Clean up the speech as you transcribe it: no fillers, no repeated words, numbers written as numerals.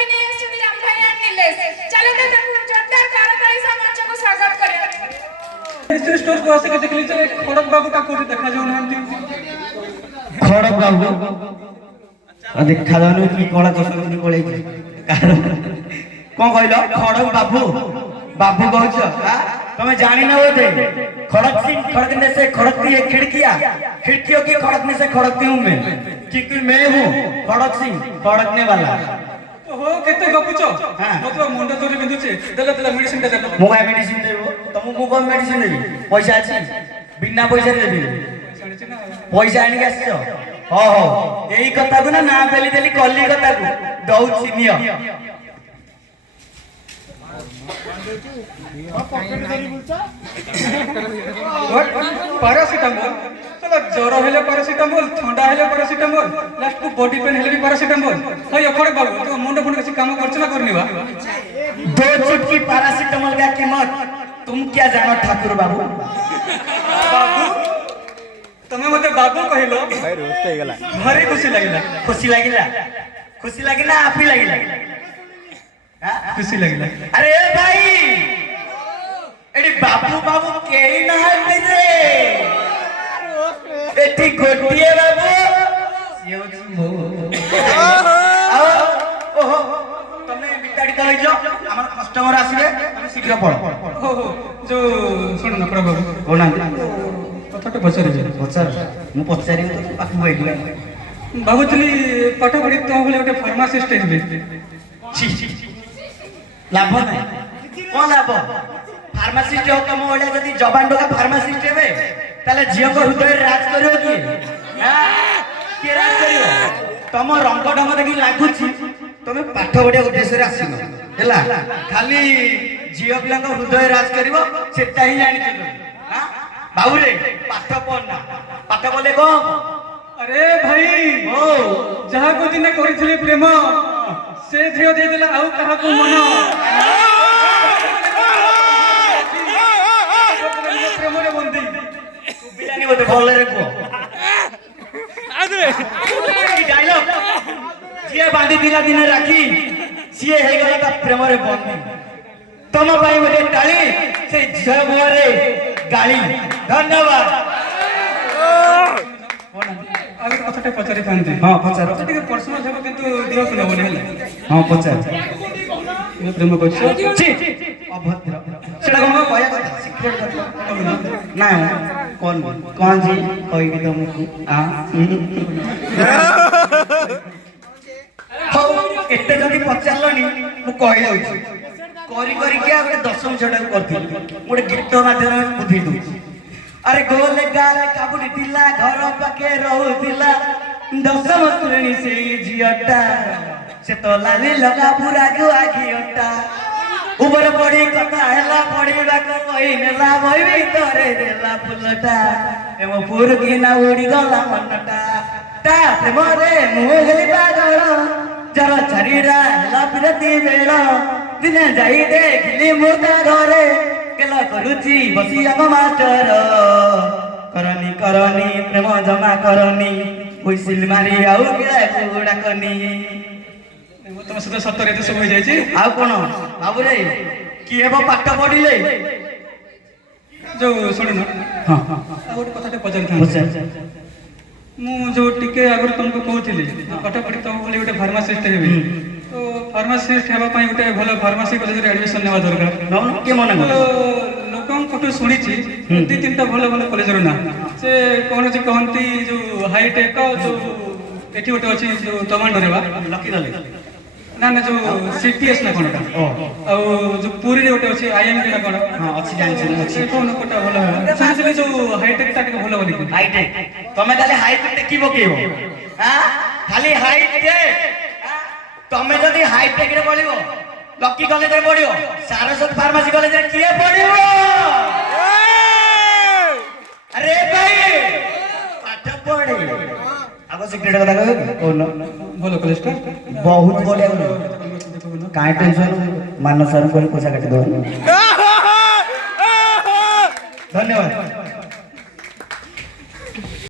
भी नहीं आछन राम भाई और नीलेश चलो ना ताकू जोरदार करताली से मंच को स्वागत करे हिस्ट्री स्टोर को आसे के देखली जे खड़क बाबू का कोठी देखा जाउ नांती खड़क बाबू आ देखा जाउनु कि कला चश्मा नि पळै कारण कोन कहलो खड़क बाबू बाबू कहछ हां तुम्हें जानी ना होते खड़क सिंह खड़कने से खड़कती है खिड़कियां खिड़कियों की खड़कने से खड़कती हूं मैं क्योंकि मैं हूं खड़क सिंह खड़कने वाला हो केते गपुचो मतलब मुंडा जोरे बिंदुचे देला देला मेडिसिन दे मोगा मेडिसिन देबो तुम को कोन मेडिसिन देबी पैसा अछि बिना पैसा रे देबी पैसा आनी आछो हो हो एई कथा को ना पेली देली कल्ली कथा को दउ चिनियो पैरासिटामोल चला ज्वर हेले पैरासिटामोल ठंडा हेले पैरासिटामोल लास्ट को बॉडी पेन हेले भी पैरासिटामोल हय खड़क बाबू तो मुंड फुंड किसी काम करछ ना करनी बा 2 चुटकी पैरासिटामोल का कीमत तुम क्या जानो ठाकुर बाबू बाबू तमे मते बाबू कहिलो भाई रोज तो गेला भारी खुशी लागिला आपी लागिला खुशी लागिला अरे भाई एडी बाबू बाबू केही ना रे एठी गोटिए बाबू सियोची मो ओहो तमे बिटाडी तळै जो हमर कस्टमर आसीबे तमे शीघ्र पळ हो हो जो सुन न प्रभु कोना कथाटे पचारि जे पचार मु पचारि तो पाखु आइला भाबुतली पाठ पढि तो बोले ओटे फार्मासिस्ट हेबे छी लाभ नहीं कौन लाभ फार्मासिस्ट हो तुम ओडा जदी जबान डोका फार्मासिस्ट हेबे ताले जियो को हृदय राज करियो कि के राज करियो तुम रंग ढंग देखि लागुची तुम पाठ पढिया उद्देश्य रे आसीनो हैला खाली जियो पिला को हृदय राज करिवो सेटा ही जानि छ हां बाबू रे पाठ पढना पाठ बोले को अरे भाई ओ जहा को दिने करिथले प्रेम से झियो दे देला आउ कहा को मन प्रेम रे बंदी बिलानी बोते बोले रे को आदरे डायलॉग जिए बांधी दिला दिने राखी सिए हे गला ता प्रेम रे बंदी तम भाई बोले टाली से झियो बोरे गाली धन्यवाद आगे कथाटे पचारि थांते हां पचार ठीक पर्सनल हेबो किंतु दियो को नबो हेला हां पचार ये प्रेम करछ छी अभद्र सेटा कोन कहया कथा सिक्रेट कथा ना कौन जी कहबी तुमको आ हो एते जदी पचारलनी मु कहि दउछी करी करी के आबे 10 छटा करथि मोटे गीत माध्यम बुद्धि दउछी अरे गोले गाले काबुडी दिला घर पाके रहउतिला 10 श्रेणी से जियटा से तो लाली लगा पूरा गुआ घियटा ऊपर पड़ी कथा हैला पड़ीबा को कहिनेला भई भीतरे देला फुलटा एमो पुर की ना उड़ी गला मनटा ता प्रेम रे मोहली पागल जरा छरीरा हैला पिरती बेला दिने जाई देखली मुर्दा घरे केला करूची बसी आम मास्टर करनी करनी प्रेम जमा करनी हुइसिल मारी आउ गिला कुडा कनी तुम सदा सत्तर एते सब हो जाय छी आ कोन बाबू रे की हेबो पाठ पढिले जो सुन न हां आ गोटे कथाटे पचारि था पचार मु जो टिके आगर तुमको कहउथिली पाठ पढि तो बोले गोटे फार्मासिस्ट हेबी तो फार्मासिस्ट हेबा पई गोटे भलो फार्मेसी कॉलेज रे एडमिशन नेवा दरकार नौ के मन तो लोकन कोटो सुनिछि दी तीनटा भलो भलो कॉलेज रो ना से कोन जे कहंती जो हाईटेक जो एठी गोटे अछि जो तमांड रेवा लकी दले ना ना जो सीटीएस ना कोनटा ओ आ जो पूरी रे गोटे अछि आईएमटी ना कोन हां अछि जानछि अछि से कोन कोटा भलो सुनिछि जो हाईटेक टा के भलो बोली हाईटेक तमे खाली हाईटेक टेकी बकेबो हां खाली हाईटेक तमे जदी हाईटेक रे पढिबो लकी कॉलेज रे पढिबो सारस्वत फार्मेसी कॉलेज रे किए पढिबो अरे भाई पाठ पढे आगो सिक्रेट कथा कहबो कोन भलो कॉलेज का बहुत बढ़िया काहे टेंशन मानव सर को पैसा काट दो धन्यवाद।